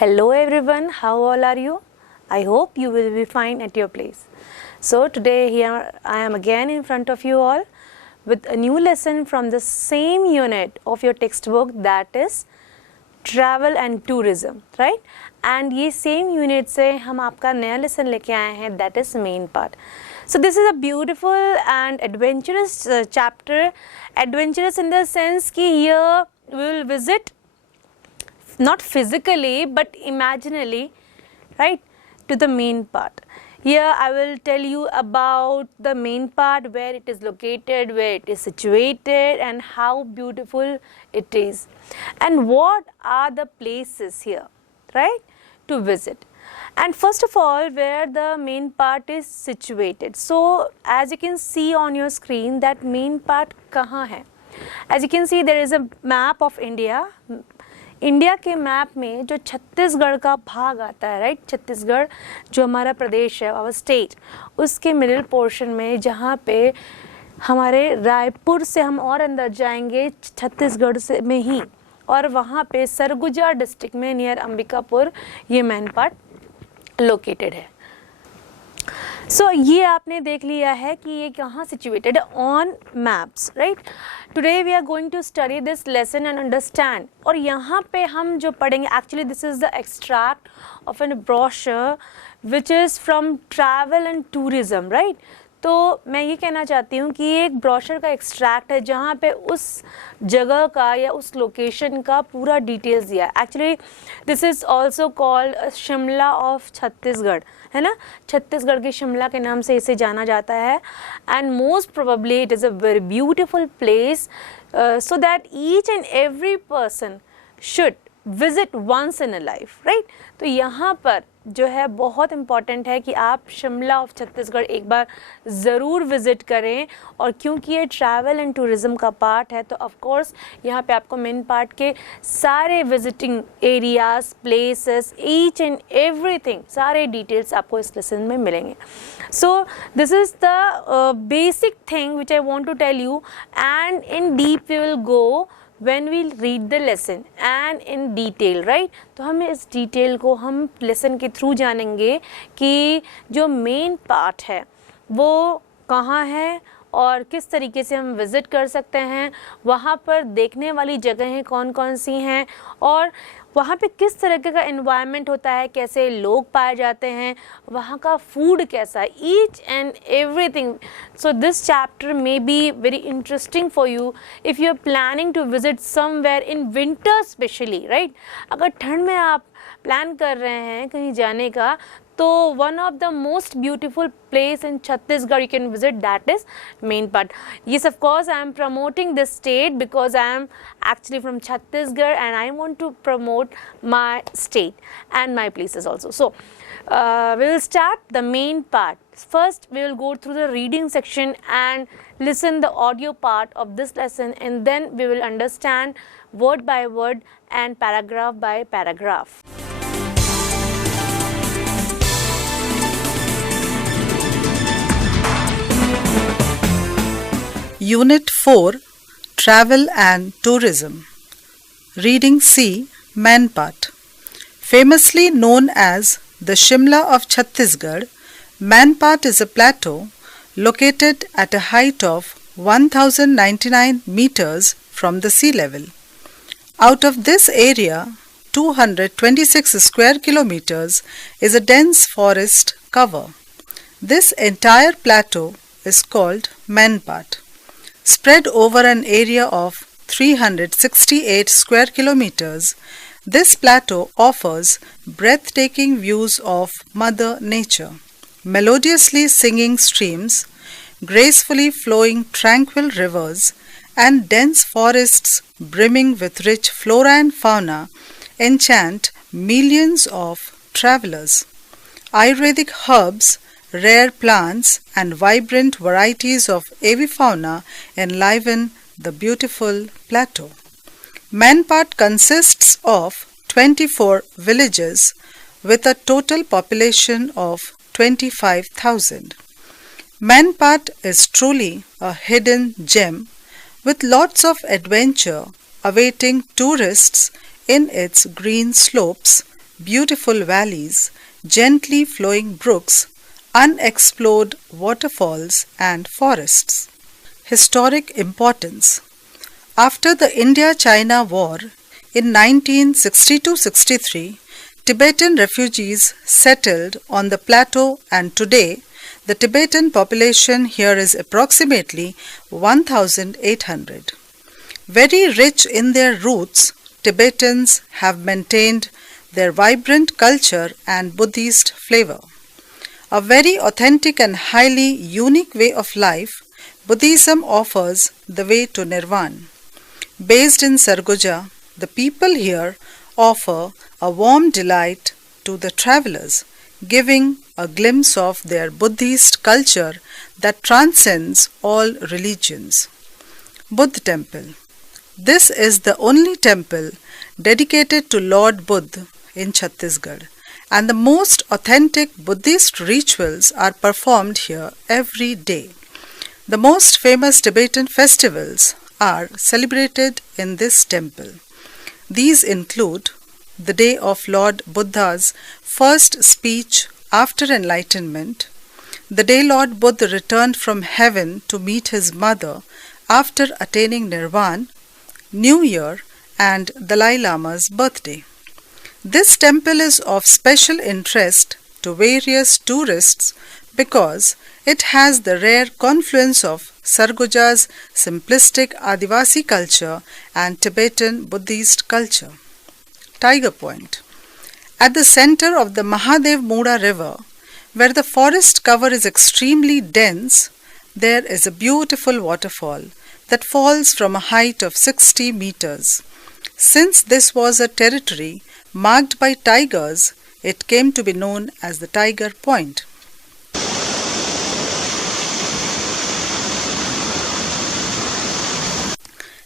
Hello everyone, how all are you? I hope you will be fine at your place. So today here I am again in front of you all with a new lesson from the same unit of your textbook, that is travel and tourism, right? And ये same unit से हम आपका नया lesson लेके आए हैं, that is main part. So this is a beautiful and adventurous chapter. Adventurous in the sense कि here we will visit not physically but imaginally, right, to the main part. Here I will tell you about the main part, where it is located, where it is situated, and how beautiful it is, and what are the places here, right, to visit. And first of all, where the main part is situated. So as you can see on your screen, that main part कहाँ है? As you can see, there is a map of India. India के map में जो छत्तीसगढ़ का भाग आता है, right, Chhattisgarh जो हमारा प्रदेश है, आवर स्टेट, उसके मिडिल पोर्शन में जहाँ पे हमारे रायपुर से हम और अंदर जाएंगे छत्तीसगढ़ से में ही, और वहाँ पे सरगुजा डिस्ट्रिक्ट में नियर अंबिकापुर ये मेन पार्ट लोकेटेड है. सो ये आपने देख लिया है कि ये कहाँ situated on maps, right. Today we are going to study this lesson and understand. और यहाँ पे हम जो पढ़ेंगे, actually this is the extract of an brochure which is from travel and tourism, right. तो मैं ये कहना चाहती हूँ कि ये एक ब्रोशर का एक्सट्रैक्ट है जहाँ पे उस जगह का या उस लोकेशन का पूरा डिटेल्स दिया है. Actually this is also called Shimla of Chhattisgarh, है ना. छत्तीसगढ़ के शिमला के नाम से इसे जाना जाता है. And most probably it is a very beautiful place, so that each and every person should visit once in a life, right. तो यहाँ पर जो है बहुत इम्पॉर्टेंट है कि आप शिमला ऑफ छत्तीसगढ़ एक बार ज़रूर विज़िट करें. और क्योंकि ये ट्रैवल एंड टूरिज़्म का पार्ट है, तो ऑफ कोर्स यहाँ पे आपको मेन पार्ट के सारे visiting areas, places, each and everything, सारे डिटेल्स आपको इस लेसन में मिलेंगे. So this is the basic thing which I want to tell you, and in deep we will go when we'll read the lesson and in detail, right. तो हम इस detail को हम लेसन के थ्रू जानेंगे कि जो मेन पार्ट है वो कहाँ है और किस तरीके से हम विज़िट कर सकते हैं, वहाँ पर देखने वाली जगहें कौन कौन सी हैं, और वहाँ पे किस तरीके का एनवायरनमेंट होता है, कैसे लोग पाए जाते हैं, वहाँ का फूड कैसा है, each and everything. So this chapter may be very interesting for you if you are planning to visit somewhere in winter specially, right. अगर ठंड में आप प्लान कर रहे हैं कहीं जाने का, तो one of the most beautiful place in Chhattisgarh you can visit, that is main part. Yes, of course, I am promoting this state because I am actually from Chhattisgarh and I want to promote my state and my places also. So, we will start the main part. First, we will go through the reading section and listen the audio part of this lesson, and then we will understand word by word and paragraph by paragraph. Unit 4, Travel and Tourism. Reading C, Main Part. Famously known as the Shimla of Chhattisgarh, Manpat is a plateau located at a height of 1099 meters from the sea level. Out of this area, 226 square kilometers is a dense forest cover. This entire plateau is called Manpat. Spread over an area of 368 square kilometers, this plateau offers breathtaking views of Mother Nature, melodiously singing streams, gracefully flowing tranquil rivers, and dense forests brimming with rich flora and fauna enchant millions of travelers. Ayurvedic herbs, rare plants, and vibrant varieties of avifauna enliven the beautiful plateau. Manpat consists of 24 villages with a total population of 25,000. Manpat is truly a hidden gem with lots of adventure awaiting tourists in its green slopes, beautiful valleys, gently flowing brooks, unexplored waterfalls, and forests. Historic importance. After the India-China War in 1962-63, Tibetan refugees settled on the plateau, and today the Tibetan population here is approximately 1,800. Very rich in their roots, Tibetans have maintained their vibrant culture and Buddhist flavor. A very authentic and highly unique way of life, Buddhism offers the way to Nirvana. Based in Sarguja, the people here offer a warm delight to the travelers, giving a glimpse of their Buddhist culture that transcends all religions. Buddha Temple. This is the only temple dedicated to Lord Buddha in Chhattisgarh, and the most authentic Buddhist rituals are performed here every day. The most famous Tibetan festivals are celebrated in this temple. These include the day of Lord Buddha's first speech after enlightenment, the day Lord Buddha returned from heaven to meet his mother after attaining Nirvana, New Year, and Dalai Lama's birthday. This temple is of special interest to various tourists because it has the rare confluence of Sarguja's simplistic Adivasi culture and Tibetan Buddhist culture. Tiger Point. At the center of the Mahadev Mudha River, where the forest cover is extremely dense, there is a beautiful waterfall that falls from a height of 60 meters. Since this was a territory marked by tigers, it came to be known as the Tiger Point.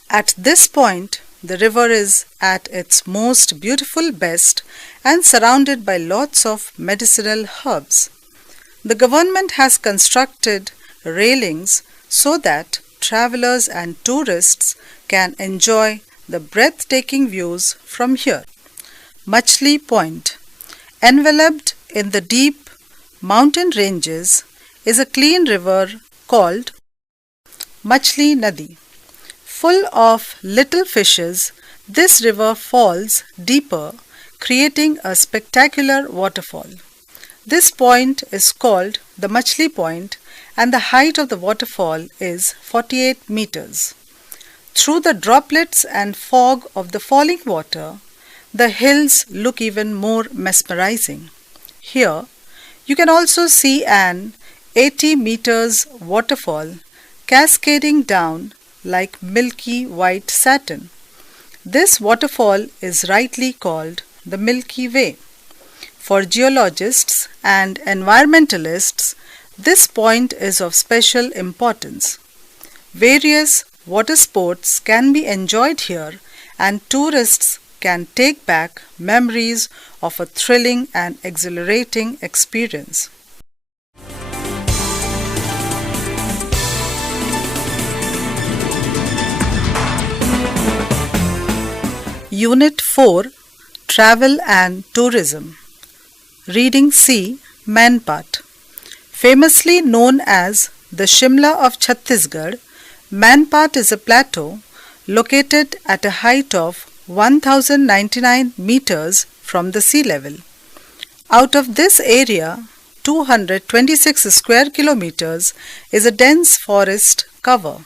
At this point, the river is at its most beautiful best and surrounded by lots of medicinal herbs. The government has constructed railings so that travelers and tourists can enjoy the breathtaking views from here. Machli Point. Enveloped in the deep mountain ranges is a clean river called Machli Nadi. Full of little fishes, this river falls deeper, creating a spectacular waterfall. This point is called the Machli Point, and the height of the waterfall is 48 meters. Through the droplets and fog of the falling water, the hills look even more mesmerizing. Here, you can also see an 80 meters waterfall cascading down like milky white satin. This waterfall is rightly called the Milky Way. For geologists and environmentalists, this point is of special importance. Various water sports can be enjoyed here, and tourists can take back memories of a thrilling and exhilarating experience. Unit 4, Travel and Tourism. Reading C, Manpat. Famously known as the Shimla of Chhattisgarh, Manpat is a plateau located at a height of 1099 meters from the sea level. Out of this area, 226 square kilometers is a dense forest cover.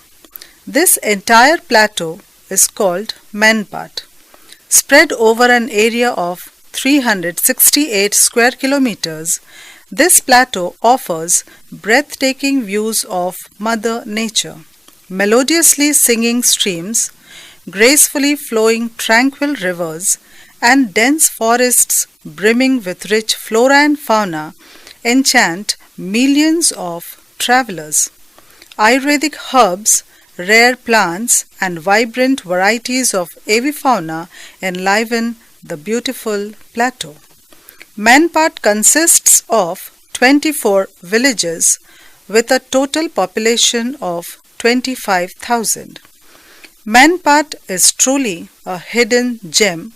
This entire plateau is called Manpat. Spread over an area of 368 square kilometers, this plateau offers breathtaking views of Mother Nature, melodiously singing streams, gracefully flowing tranquil rivers, and dense forests brimming with rich flora and fauna enchant millions of travelers. Ayurvedic herbs, rare plants, and vibrant varieties of avifauna enliven the beautiful plateau. Manpat consists of 24 villages with a total population of 25,000. Manpat is truly a hidden gem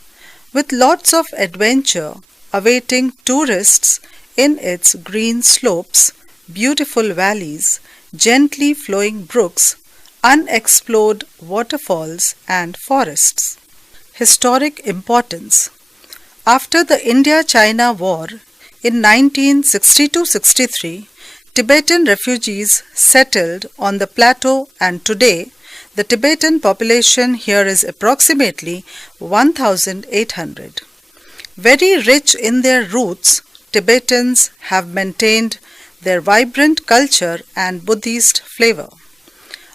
with lots of adventure, awaiting tourists in its green slopes, beautiful valleys, gently flowing brooks, unexplored waterfalls, and forests. Historic importance. After the India-China War in 1962-63, Tibetan refugees settled on the plateau, and today the Tibetan population here is approximately 1,800. Very rich in their roots, Tibetans have maintained their vibrant culture and Buddhist flavor.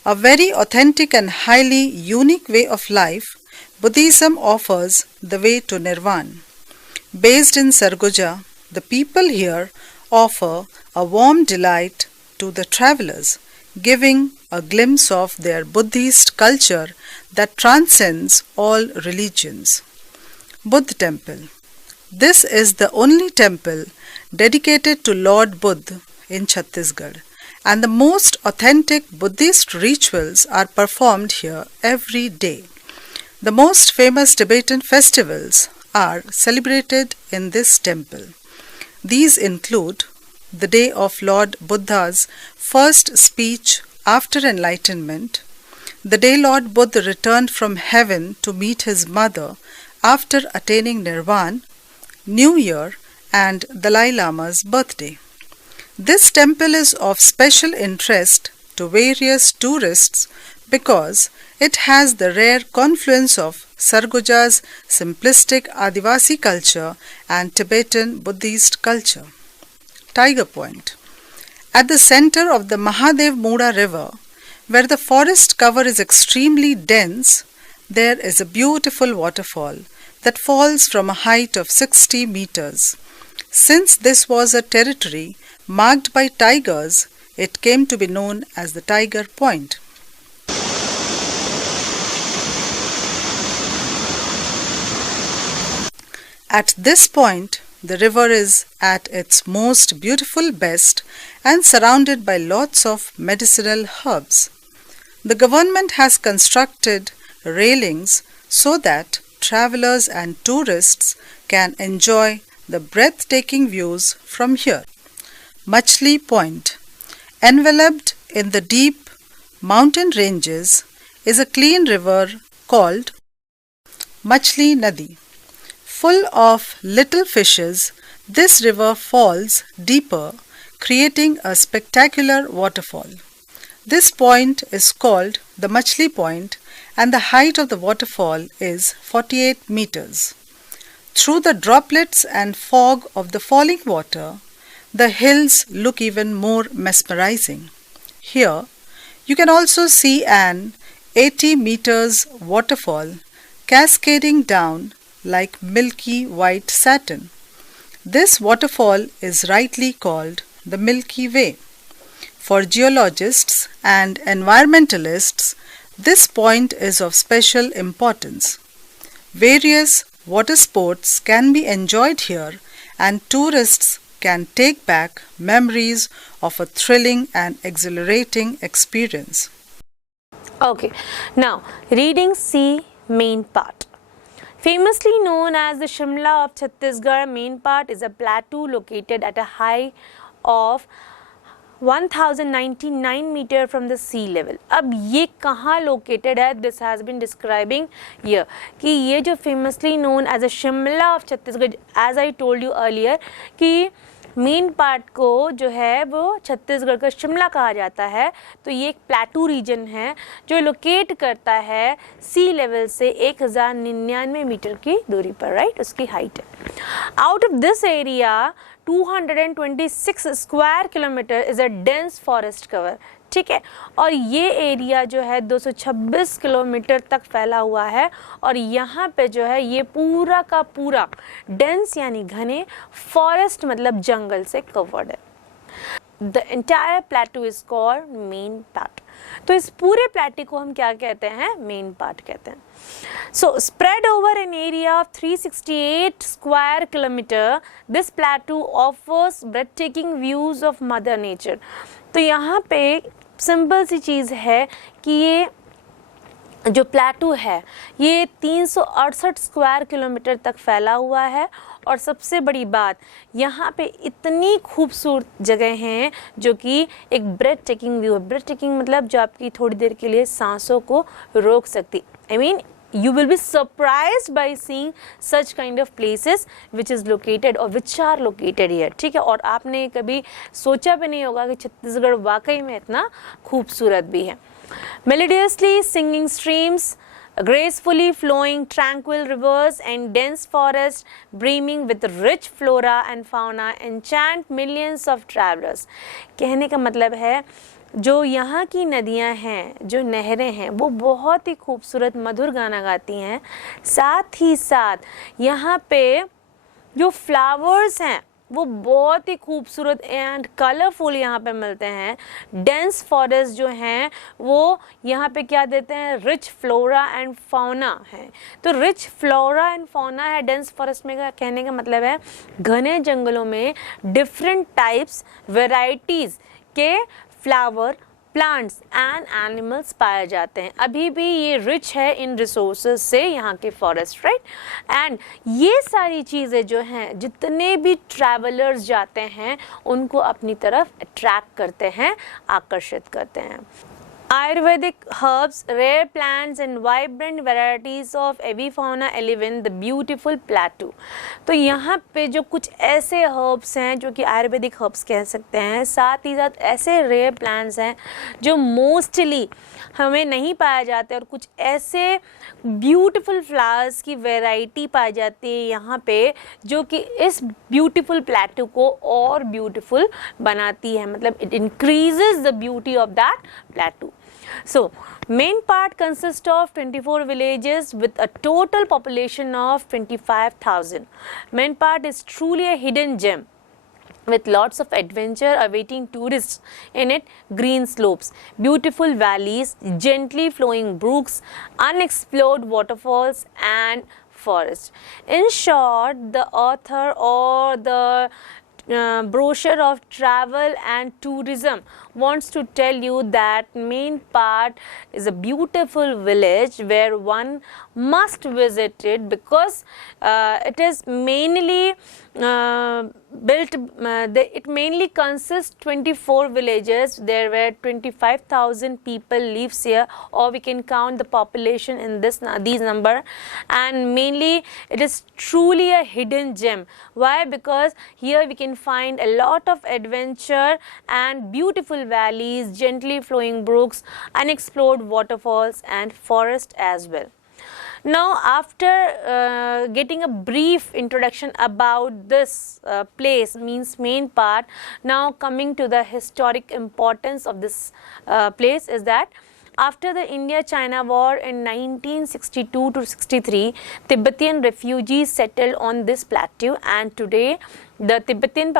A very authentic and highly unique way of life, Buddhism offers the way to Nirvana. Based in Sarguja, the people here offer a warm delight to the travelers, giving a glimpse of their Buddhist culture that transcends all religions. Buddha Temple. This is the only temple dedicated to Lord Buddha in Chhattisgarh, and the most authentic Buddhist rituals are performed here every day. The most famous Tibetan festivals are celebrated in this temple. These include the day of Lord Buddha's first speech after enlightenment, the day Lord Buddha returned from heaven to meet his mother after attaining Nirvana, New Year, and Dalai Lama's birthday. This temple is of special interest to various tourists because it has the rare confluence of Sarguja's simplistic Adivasi culture and Tibetan Buddhist culture. Tiger Point. At the center of the Mahadev Muda River, where the forest cover is extremely dense, there is a beautiful waterfall that falls from a height of 60 meters. Since this was a territory marked by tigers, it came to be known as the Tiger Point. At this point, the river is at its most beautiful best and surrounded by lots of medicinal herbs. The government has constructed railings so that travelers and tourists can enjoy the breathtaking views from here. Machli Point. Enveloped in the deep mountain ranges is a clean river called Machli Nadi. Full of little fishes, this river falls deeper, creating a spectacular waterfall. This point is called the Machli Point, and the height of the waterfall is 48 meters. Through the droplets and fog of the falling water, the hills look even more mesmerizing. Here, you can also see an 80 meters waterfall cascading down like milky white satin. This waterfall is rightly called the Milky Way. For geologists and environmentalists, this point is of special importance. Various water sports can be enjoyed here, and tourists can take back memories of a thrilling and exhilarating experience. Okay, now reading C, main part. Famously known as the Shimla of Chhattisgarh, main part is a plateau located at a height of 1099 meter from the sea level. अब ये कहाँ located है? This has been describing here कि ये जो famously known as a Shimla of Chhattisgarh, as I told you earlier कि main part को जो है वो छत्तीसगढ़ का शिमला कहा जाता है. तो ये एक प्लेटू रीजन है जो लोकेट करता है सी लेवल से 1099 मीटर की दूरी पर, राइट, उसकी हाइट है. Out of this area 226 square kilometre is a dense forest cover. ठीक है, और ये एरिया जो है 226 किलोमीटर तक फैला हुआ है और यहाँ पे जो है ये पूरा का पूरा डेंस यानी घने फॉरेस्ट मतलब जंगल से कवर्ड है. The entire प्लेटू is called main part. तो इस पूरे प्लेटू को हम क्या कहते हैं? मेन पार्ट कहते हैं. So spread over an area of 368 square kilometre, this प्लेटू offers ब्रेथटेकिंग views of mother nature. तो यहाँ पे सिंपल सी चीज़ है कि ये जो प्लेटू है ये 368 स्क्वायर किलोमीटर तक फैला हुआ है और सबसे बड़ी बात, यहाँ पे इतनी खूबसूरत जगह हैं जो कि एक ब्रेथ टेकिंग व्यू है। ब्रेथ टेकिंग मतलब जो आपकी थोड़ी देर के लिए सांसों को रोक सकती, I mean you will be surprised by seeing such kind of places which is located or which are located here, ठीक है। और आपने कभी सोचा भी नहीं होगा कि छत्तीसगढ़ वाकई में इतना खूबसूरत भी है। Melodiously singing streams, gracefully flowing tranquil rivers and dense forests brimming with rich flora and fauna enchant millions of travelers। कहने का मतलब है जो यहाँ की नदियाँ हैं, जो नहरें हैं, वो बहुत ही खूबसूरत मधुर गाना गाती हैं। साथ ही साथ यहाँ पे जो फ्लावर्स हैं वो बहुत ही खूबसूरत एंड कलरफुल यहाँ पे मिलते हैं। डेंस फॉरेस्ट जो हैं वो यहाँ पे क्या देते हैं, रिच फ्लोरा एंड फाउना है। तो रिच फ्लोरा एंड फाउना है डेंस फॉरेस्ट में, का कहने का मतलब है घने जंगलों में डिफरेंट टाइप्स वेराइटीज़ के फ्लावर, प्लांट्स एंड एनिमल्स पाए जाते हैं। अभी भी ये रिच है इन रिसोर्सेज से यहाँ के फॉरेस्ट, राइट। एंड ये सारी चीज़ें जो हैं, जितने भी ट्रैवलर्स जाते हैं उनको अपनी तरफ अट्रैक्ट करते हैं, आकर्षित करते हैं। Ayurvedic herbs, rare plants and vibrant varieties of avifauna elevate the beautiful plateau। तो यहाँ पे जो कुछ ऐसे herbs हैं जो कि आयुर्वेदिक herbs कह सकते हैं, साथ ही साथ ऐसे rare plants हैं जो मोस्टली हमें नहीं पाया जाते, और कुछ ऐसे ब्यूटीफुल फ्लावर्स की वैरायटी पाई जाती है यहाँ पे जो कि इस ब्यूटीफुल प्लेटू को और ब्यूटीफुल बनाती है, मतलब it increases the beauty of that प्लेटू। So, main part consists of 24 villages with a total population of 25,000. Main part is truly a hidden gem with lots of adventure awaiting tourists in it. Green slopes, beautiful valleys, gently flowing brooks, unexplored waterfalls and forests. In short, the author or the brochure of travel and tourism wants to tell you that main part is a beautiful village where one must visit it, because it is mainly built, it mainly consists 24 villages. There were 25,000 people lives here, or we can count the population in these number, and mainly it is truly a hidden gem. Why? Because here we can find a lot of adventure and beautiful valleys, gently flowing brooks, unexplored waterfalls and forest as well. Now, after getting a brief introduction about this place, means main part, now coming to the historic importance of this place is that after the India-China War in 1962 to 63, Tibetan refugees settled on this plateau, and today the Tibetan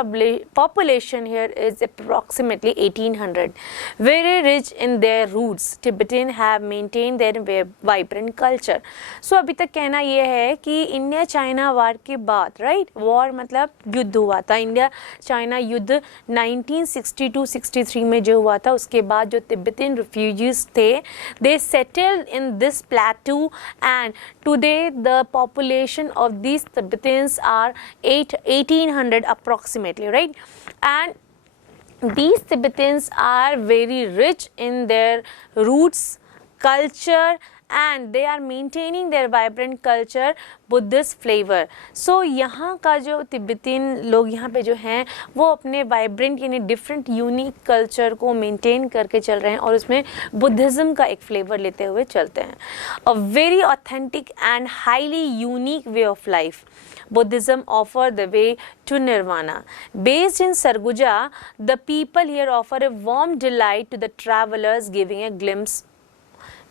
population here is approximately 1800. Very rich in their roots, Tibetan have maintained their vibrant culture. So अभी तक कहना ये है कि India China war के बाद, right, war मतलब युद्ध हुआ था, इंडिया चाइना युद्ध 1962-63 में जो हुआ था, उसके बाद जो तिब्बतियन रिफ्यूजीज थे, they settled in this plateau, and today the population of these Tibetans are 1800 approximately, right? And these Tibetans are very rich in their roots, culture, and they are maintaining their vibrant culture, Buddhist flavor. So यहाँ का जो Tibetan लोग यहाँ पे जो हैं वो अपने वाइब्रेंट यानी डिफरेंट यूनिक कल्चर को मेंटेन करके चल रहे हैं, और उसमें बुद्धिज़्म का एक फ्लेवर लेते हुए चलते हैं। A very authentic and highly unique way of life, Buddhism offer the way to nirvana. Based in Sarguja, the people here offer a warm delight to the travelers, giving a glimpse.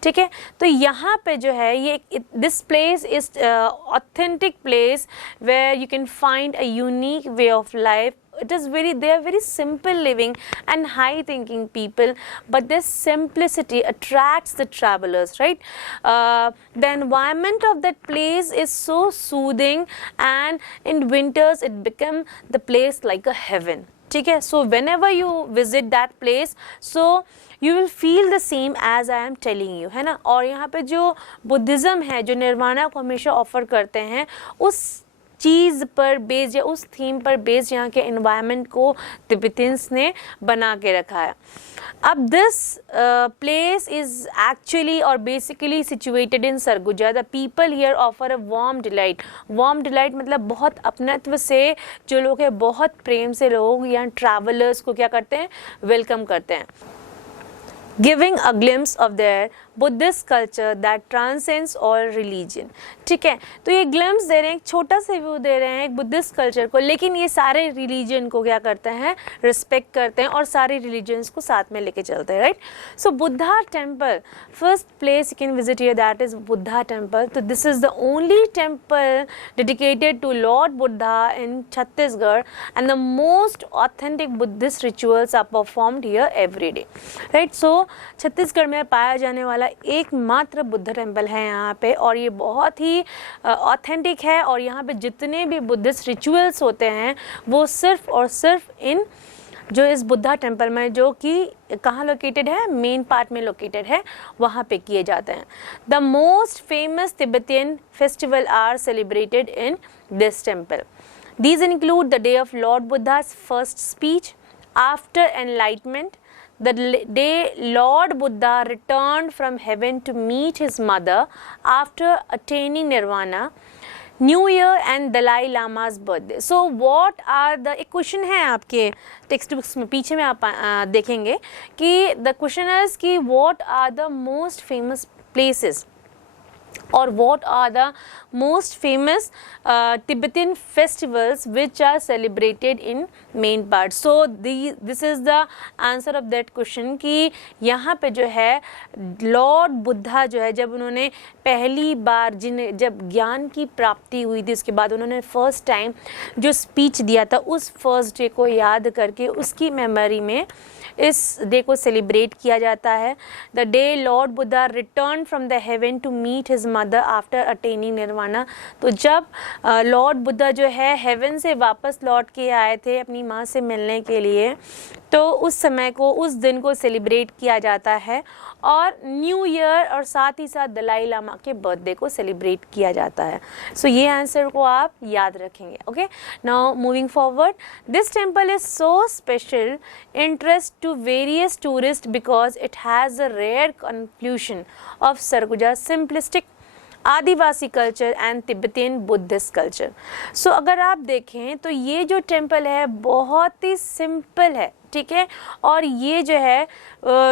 ठीक है, तो यहाँ पे जो है ये this place is authentic place where you can find a unique way of life. It is they are very simple living and high thinking people, but this simplicity attracts the travelers, right? The environment of that place is so soothing, and in winters it becomes the place like a heaven. ठीक है, so whenever you visit that place, so you will feel the same as I am telling you, है ना। और यहाँ पे जो Buddhism है जो निर्वाणा को हमेशा ऑफर करते हैं, उस चीज़ पर बेस्ड या उस थीम पर बेस्ड यहाँ के एनवायरनमेंट को तिब्बतियंस ने बना के रखा है। अब दिस प्लेस इज एक्चुअली और basically situated in Surguja. The people here offer a warm delight. Warm delight मतलब बहुत अपनत्व से जो लोग हैं, बहुत प्रेम से लोग यहाँ ट्रैवलर्स को क्या करते हैं, वेलकम करते हैं। Giving a glimpse of their Buddhist culture that transcends all religion. ठीक है, तो ये ग्लिम्स दे रहे हैं, एक छोटा सा व्यू दे रहे हैं एक बुद्धिस्ट कल्चर को, लेकिन ये सारे रिलीजन को क्या करते हैं, रिस्पेक्ट करते हैं और सारे रिलीजन्स को साथ में लेके चलते हैं, right. So Buddha temple, first place you can visit here that is Buddha temple. तो this is the only temple dedicated to lord Buddha in Chhattisgarh and the most authentic Buddhist rituals are performed here every day, right. So Chhattisgarh में पाया जाने वाला एकमात्र Buddha temple है यहाँ पे, और ये बहुत ही ऑथेंटिक है। और यहाँ पे जितने भी बुद्धिस्ट रिचुअल्स होते हैं वो सिर्फ और सिर्फ इन जो इस बुद्धा टेम्पल में, जो कि कहाँ लोकेटेड है, मेन पार्ट में लोकेटेड है, वहाँ पे किए जाते हैं। The most famous Tibetan festival are celebrated in this temple. These include the day of Lord Buddha's first speech after enlightenment, the day Lord Buddha returned from heaven to meet his mother after attaining nirvana, New Year and Dalai Lama's birthday. So what are the, एक question है आपके text books में, पीछे में आप देखेंगे कि the question is कि what are the most famous places or what are the most famous Tibetan festivals which are celebrated in main part. So this is the answer of that question कि यहाँ पे जो है Lord Buddha जो है, जब उन्होंने पहली बार जब ज्ञान की प्राप्ति हुई थी, उसके बाद उन्होंने फर्स्ट टाइम जो स्पीच दिया था, उस फर्स्ट डे को याद करके उसकी मेमोरी में इस डे को सेलिब्रेट किया जाता है। The day lord Buddha return from the heaven to meet his mother after attaining nirvana. तो जब लॉर्ड बुद्धा जो है हेवन से वापस लौट के आए थे अपनी माँ से मिलने के लिए, तो उस समय को, उस दिन को सेलिब्रेट किया जाता है। और न्यू ईयर और साथ ही साथ दलाई लामा के बर्थडे को सेलिब्रेट किया जाता है। सो ये आंसर को आप याद रखेंगे। Okay, now moving forward, this temple is so special interest to various tourist because it has a rare confusion of Surguja simplistic Adivasi culture and Tibetan Buddhist culture. So अगर आप देखें तो ये जो टेम्पल है बहुत ही सिंपल है, ठीक है। और ये जो है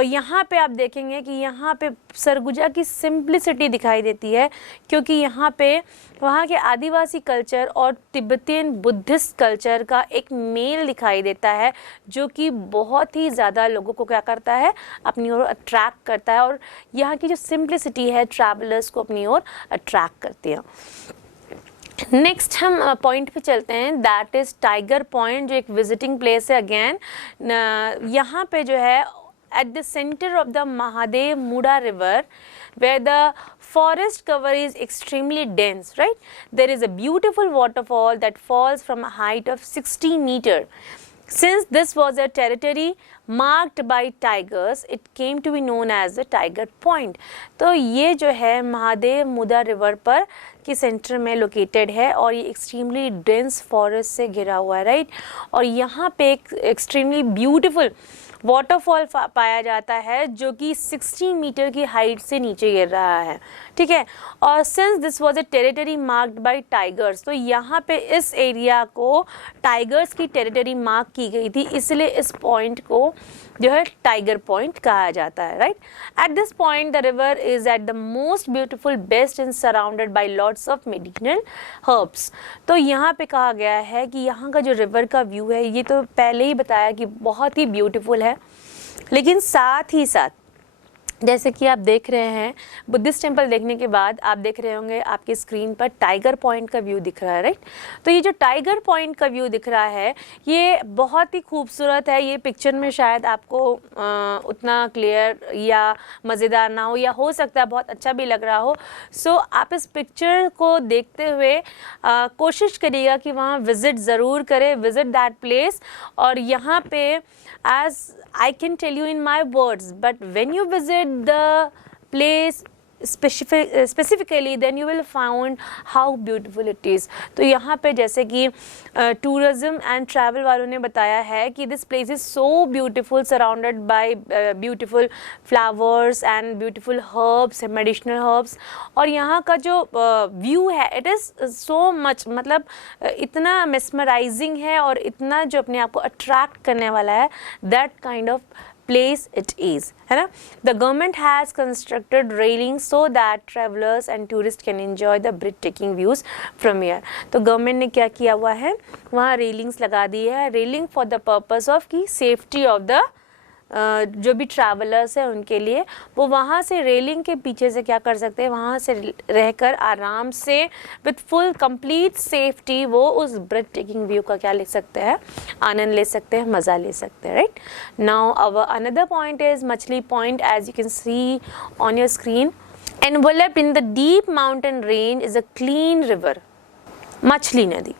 यहाँ पे आप देखेंगे कि यहाँ पे सरगुजा की सिंप्लिसिटी दिखाई देती है, क्योंकि यहाँ पे वहाँ के आदिवासी कल्चर और तिब्बतियन बुद्धिस्ट कल्चर का एक मेल दिखाई देता है, जो कि बहुत ही ज़्यादा लोगों को क्या करता है, अपनी ओर अट्रैक्ट करता है। और यहाँ की जो सिंप्लिसिटी है ट्रैवलर्स को अपनी ओर अट्रैक्ट करती है। नेक्स्ट हम पॉइंट पे चलते हैं, दैट इज़ टाइगर पॉइंट, जो एक विजिटिंग प्लेस है। अगेन यहाँ पे जो है at the center of the Mahadev Muda river, where the forest cover is extremely dense, right? There is a beautiful waterfall that falls from a height of 60 meters. Since this was a territory marked by tigers, it came to be known as the Tiger Point. तो ये जो है महादेव मुदा river पर के centre में located है, और ये एक्सट्रीमली डेंस फॉरेस्ट से घिरा हुआ है, राइट। और यहाँ पे एक एक्सट्रीमली ब्यूटीफुल वाटरफॉल पाया जाता है, जो कि 60 मीटर की हाइट से नीचे गिर रहा है, ठीक है। और since this was a territory marked by tigers, तो यहाँ पे इस एरिया को टाइगर्स की टेरिटरी मार्क की गई थी, इसलिए इस पॉइंट को जो है टाइगर पॉइंट कहा जाता है, right. At this point the river is at the most beautiful best and surrounded by lots of medicinal herbs. तो यहाँ पे कहा गया है कि यहाँ का जो रिवर का व्यू है, ये तो पहले ही बताया कि बहुत ही ब्यूटीफुल है, लेकिन साथ ही साथ जैसे कि आप देख रहे हैं, बुद्धिस्ट टेम्पल देखने के बाद आप देख रहे होंगे आपकी स्क्रीन पर टाइगर पॉइंट का व्यू दिख रहा है, राइट। तो ये जो टाइगर पॉइंट का व्यू दिख रहा है, ये बहुत ही खूबसूरत है। ये पिक्चर में शायद आपको उतना क्लियर या मज़ेदार ना हो, या हो सकता है बहुत अच्छा भी लग रहा हो। सो आप इस पिक्चर को देखते हुए कोशिश करिएगा कि वहाँ विज़िट ज़रूर करें, विज़िट दैट प्लेस। और यहाँ पे as I can tell you in my words, but when you visit the place specifically, then you will find how beautiful it is. तो यहाँ पे जैसे कि tourism and travel वालों ने बताया है कि this place is so beautiful, surrounded by beautiful flowers and beautiful herbs, medicinal herbs. और यहाँ का जो view है, it is so much, मतलब इतना mesmerizing है और इतना जो अपने आप को attract करने वाला है, that kind of place it is, है ना. The government has constructed railings so that travelers and tourists can enjoy the breathtaking views from here. तो गवर्नमेंट ने क्या किया हुआ है, वहाँ रेलिंग्स लगा दी है. Railing for the purpose of की सेफ्टी ऑफ द जो भी ट्रैवलर्स हैं उनके लिए, वो वहाँ से रेलिंग के पीछे से क्या कर सकते हैं, वहाँ से रहकर आराम से विथ फुल कंप्लीट सेफ्टी वो उस ब्रेथ टेकिंग व्यू का क्या ले सकते हैं, आनंद ले सकते हैं, मज़ा ले सकते हैं. Right now our another point is Machhli point. As you can see on your screen, enveloped in the deep mountain range is a clean river, Machhli नदी.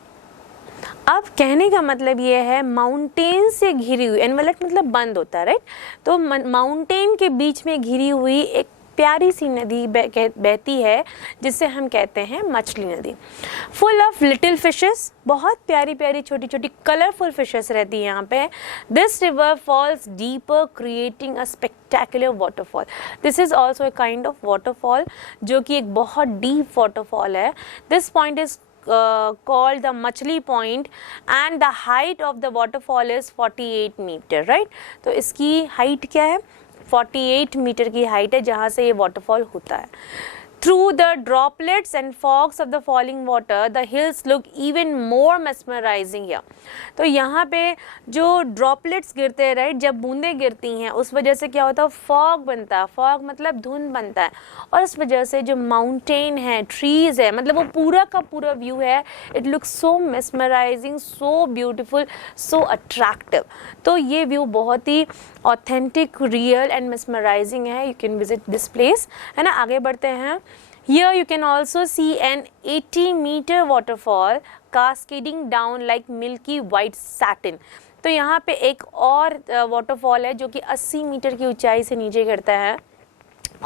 अब कहने का मतलब ये है माउंटेन से घिरी हुई, एनवलप मतलब बंद होता है, राइट. तो माउंटेन के बीच में घिरी हुई एक प्यारी सी नदी बहती है जिसे हम कहते हैं मछली नदी. फुल ऑफ लिटिल फिशेस, बहुत प्यारी प्यारी छोटी छोटी कलरफुल फिशेस रहती है यहाँ पे. This river false deeper creating a spectacular waterfall. This is also a kind of waterfall जो कि एक बहुत डीप वाटरफॉल है. This point is called the Machli Point and the height of the waterfall is 48 meter, right. तो इसकी height क्या है, 48 metre की हाइट है जहाँ से ये वाटरफॉल होता है. Through the droplets and fogs of the falling water, the hills look even more mesmerizing here. तो यहाँ पे जो ड्रॉपलेट्स गिरते हैं, राइट, जब बूंदें गिरती हैं उस वजह से क्या होता है, फॉग बनता है. फॉग मतलब धुंध बनता है और इस वजह से जो माउंटेन है, ट्रीज है, मतलब वो पूरा का पूरा व्यू है, it looks so mesmerising, so beautiful, so attractive. तो ये व्यू बहुत ही ऑथेंटिक, रियल एंड मेस्मराइजिंग है. You can visit this place, है ना. आगे बढ़ते हैं. Here you can also see an 80-meter waterfall cascading down like milky white satin. तो यहाँ पे एक और वाटरफॉल है जो कि 80 मीटर की ऊंचाई से नीचे गिरता है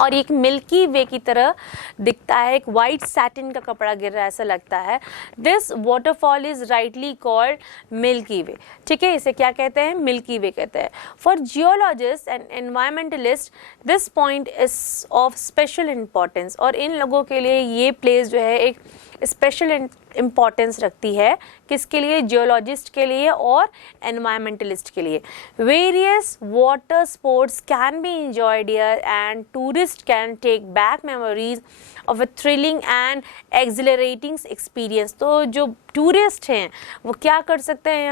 और एक मिल्की वे की तरह दिखता है, एक वाइट सैटिन का कपड़ा गिर रहा है ऐसा लगता है. This waterfall is rightly called milky way. ठीक है, इसे क्या कहते हैं, मिल्की वे कहते हैं. For geologist and environmentalist this point is of special importance. और इन लोगों के लिए ये प्लेस जो है एक स्पेशल इम्पॉर्टेंस रखती है. किसके लिए, जियोलॉजिस्ट के लिए और एनवायरमेंटलिस्ट के लिए. Various water sports can be enjoyed here and tourist can take back memories of a thrilling and exhilarating experience. तो जो टूरिस्ट हैं वो क्या कर सकते हैं,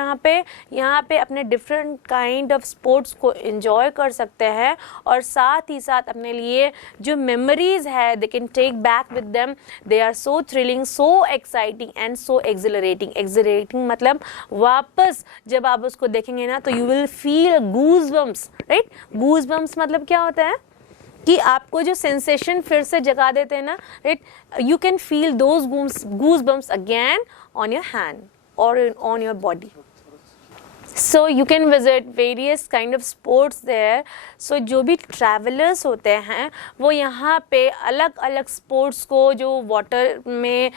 यहाँ पे अपने डिफरेंट काइंड ऑफ स्पोर्ट्स को एंजॉय कर सकते हैं और साथ ही साथ अपने लिए जो मेमोरीज है they can take back with them. They are so thrilling, so exciting and so exhilarating. Exhilarating मतलब वापस जब आप उसको देखेंगे ना तो you will feel goose bumps, right. Goose bumps मतलब क्या होता है कि आपको जो सेंसेशन फिर से जगा देते हैं ना, right, you can feel those goose bumps again on your hand और on your body. So you can visit various kind of sports there. So जो भी travelers होते हैं वो यहाँ पे अलग अलग sports को, जो वाटर में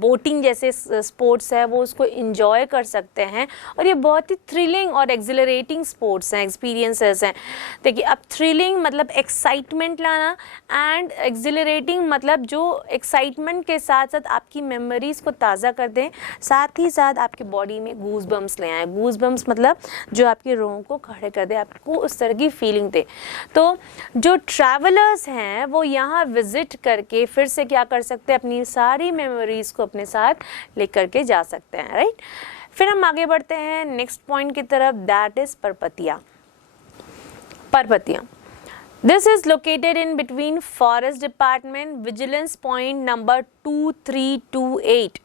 बोटिंग जैसे स्पोर्ट्स है वो उसको enjoy कर सकते हैं. और ये बहुत ही थ्रिलिंग और एक्सिलरेटिंग स्पोर्ट्स हैं, एक्सपीरियंसेस हैं. देखिए, अब थ्रिलिंग मतलब एक्साइटमेंट लाना एंड एक्सिलरेटिंग मतलब जो एक्साइटमेंट के साथ साथ आपकी मेमोरीज को ताज़ा कर दें, साथ ही साथ आपकी बॉडी में गूज बम्स ले आए. गूज बम्स मतलब जो आपके रोंग को खड़े कर दे, आपको उस तरह की फीलिंग दे. तो जो ट्रैवलर्स हैं वो यहाँ विजिट करके फिर से क्या कर सकते हैं, अपनी सारी मेमोरीज को अपने साथ लेकर के जा सकते हैं, राइट. फिर हम आगे बढ़ते हैं नेक्स्ट पॉइंट की तरफ, that is Parpatia. Parpatia, this is located in between Forest Department Vigilance Point number 2328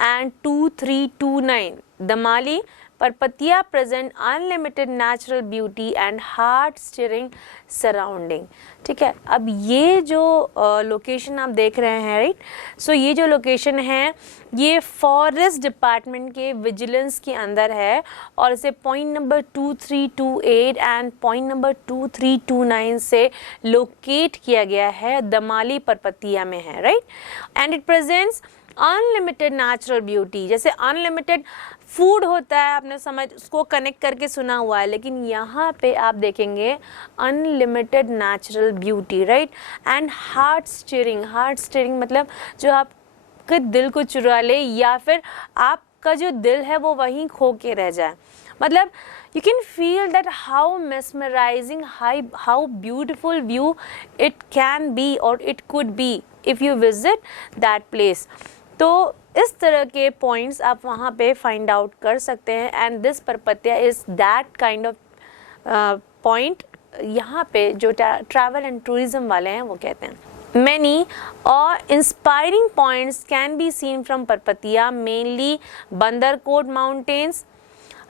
and 2329, Damali, Parpatia present unlimited natural beauty and heart stirring surrounding. ठीक है, अब ये जो लोकेशन आप देख रहे हैं, राइट, सो ये जो लोकेशन है ये फॉरेस्ट डिपार्टमेंट के विजिलेंस के अंदर है और इसे point number 2328 and point number 2329 से लोकेट किया गया है, दमाली परपतिया में है, right, and it presents unlimited natural beauty. जैसे अनलिमिटेड फूड होता है, आपने समझ उसको कनेक्ट करके सुना हुआ है, लेकिन यहाँ पे आप देखेंगे unlimited natural beauty, right, and heart steering मतलब जो आपके दिल को चुरा ले या फिर आपका जो दिल है वो वहीं खो के रह जाए. मतलब you can feel that how mesmerizing, how beautiful view it can be or it could be if you visit that place. तो इस तरह के पॉइंट्स आप वहाँ पे फाइंड आउट कर सकते हैं and this Parpatia is that kind of point. यहाँ पे जो ट्रैवल एंड टूरिज्म वाले हैं वो कहते हैं. Many inspiring points can be seen from Parpatia, mainly Bandarkot Mountains,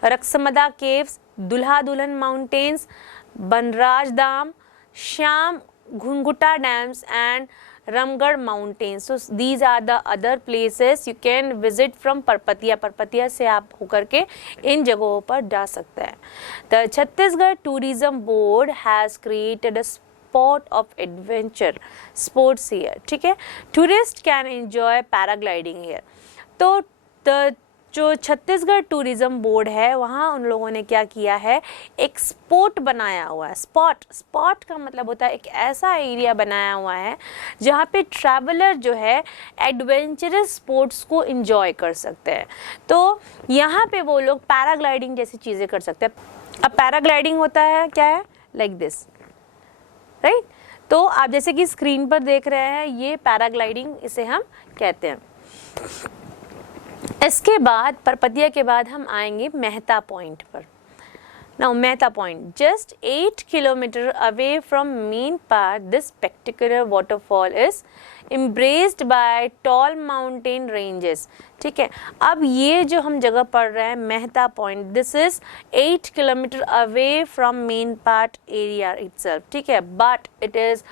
Raksamada Caves, Dulha Dulan Mountains, Banraj Dam, Shyam Ghunguta Dams and Ramgarh Mountains. So these are the other places you can visit from Parpatia. Parpatia से आप होकर के इन जगहों पर जा सकते हैं. The Chhattisgarh Tourism Board has created a spot of adventure sports here. ठीक है, tourists can enjoy paragliding here. तो जो छत्तीसगढ़ टूरिज्म बोर्ड है वहाँ उन लोगों ने क्या किया है, एक स्पॉट बनाया हुआ है. स्पॉट का मतलब होता है एक ऐसा एरिया बनाया हुआ है जहाँ पे ट्रैवलर जो है एडवेंचरस स्पोर्ट्स को एंजॉय कर सकते हैं. तो यहाँ पे वो लोग पैराग्लाइडिंग जैसी चीज़ें कर सकते हैं. अब पैराग्लाइडिंग होता है क्या है, लाइक दिस, राइट. तो आप जैसे कि स्क्रीन पर देख रहे हैं ये पैराग्लाइडिंग इसे हम कहते हैं. इसके बाद परपतिया के बाद हम आएंगे मेहता पॉइंट पर. Now Mehta point just 8 kilometre away from main park. This spectacular waterfall is embraced by tall mountain ranges. ठीक है, अब ये जो हम जगह पढ़ रहे हैं Mehta point, this is 8 kilometre away from main park area itself. ठीक है, but it is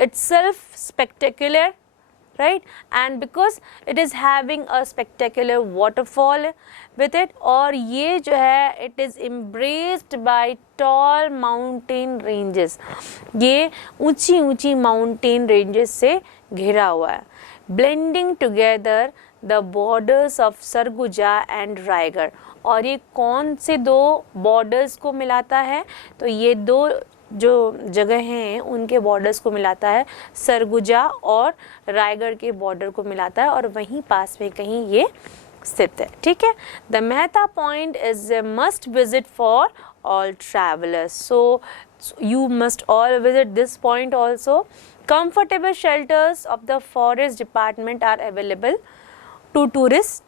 itself spectacular, right, and because it is having a spectacular waterfall with it, और ये जो है it is embraced by tall mountain ranges. ये ऊंची mountain ranges से घिरा हुआ है. blending together the borders of Surguja and Raigarh. और ये कौन से दो बॉर्डर्स को मिलाता है, तो ये दो जो जगह हैं उनके बॉर्डर्स को मिलाता है, सरगुजा और रायगढ़ के बॉर्डर को मिलाता है और वहीं पास में कहीं ये स्थित है. ठीक है, the Mehta point is a must visit for all travellers. So you must all visit this point also. Comfortable shelters of the forest department are available to tourists.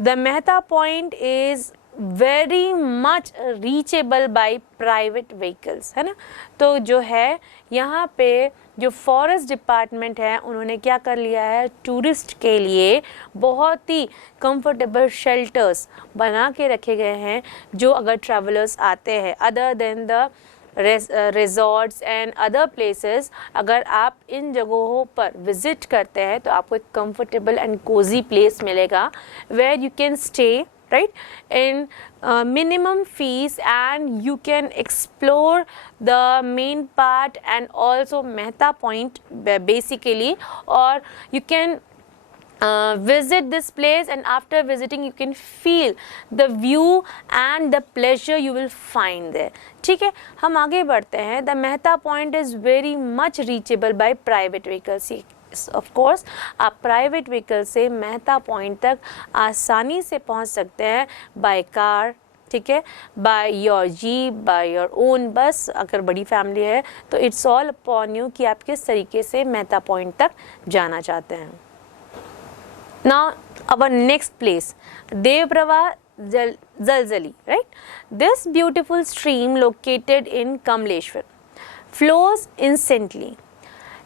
The Mehta point is very much reachable by private vehicles, है ना. तो जो है यहाँ पे जो forest department है उन्होंने क्या कर लिया है, टूरिस्ट के लिए बहुत ही कंफर्टेबल शेल्टर्स बना के रखे गए हैं जो अगर ट्रैवलर्स आते हैं other than the resorts and other places, अगर आप इन जगहों पर विजिट करते हैं तो आपको एक कंफर्टेबल एंड कोजी प्लेस मिलेगा where you can stay, right, in minimum fees, and you can explore the main part and also Mehta point basically, or you can visit this place, and after visiting you can feel the view and the pleasure you will find there. ठीक है, हम आगे बढ़ते हैं. The Mehta point is very much reachable by private vehicles. Of course आप private vehicle से Mehta point तक आसानी से पहुंच सकते हैं बाय कार. ठीक है, by your jeep, by your own बस. अगर बड़ी फैमिली है तो इट्स ऑल अपॉन यू कि आप किस तरीके से मेहता पॉइंट तक जाना चाहते हैं. Now our next place, Devprabha Jaljali, right. This beautiful stream located in Kamleshwar flows instantly.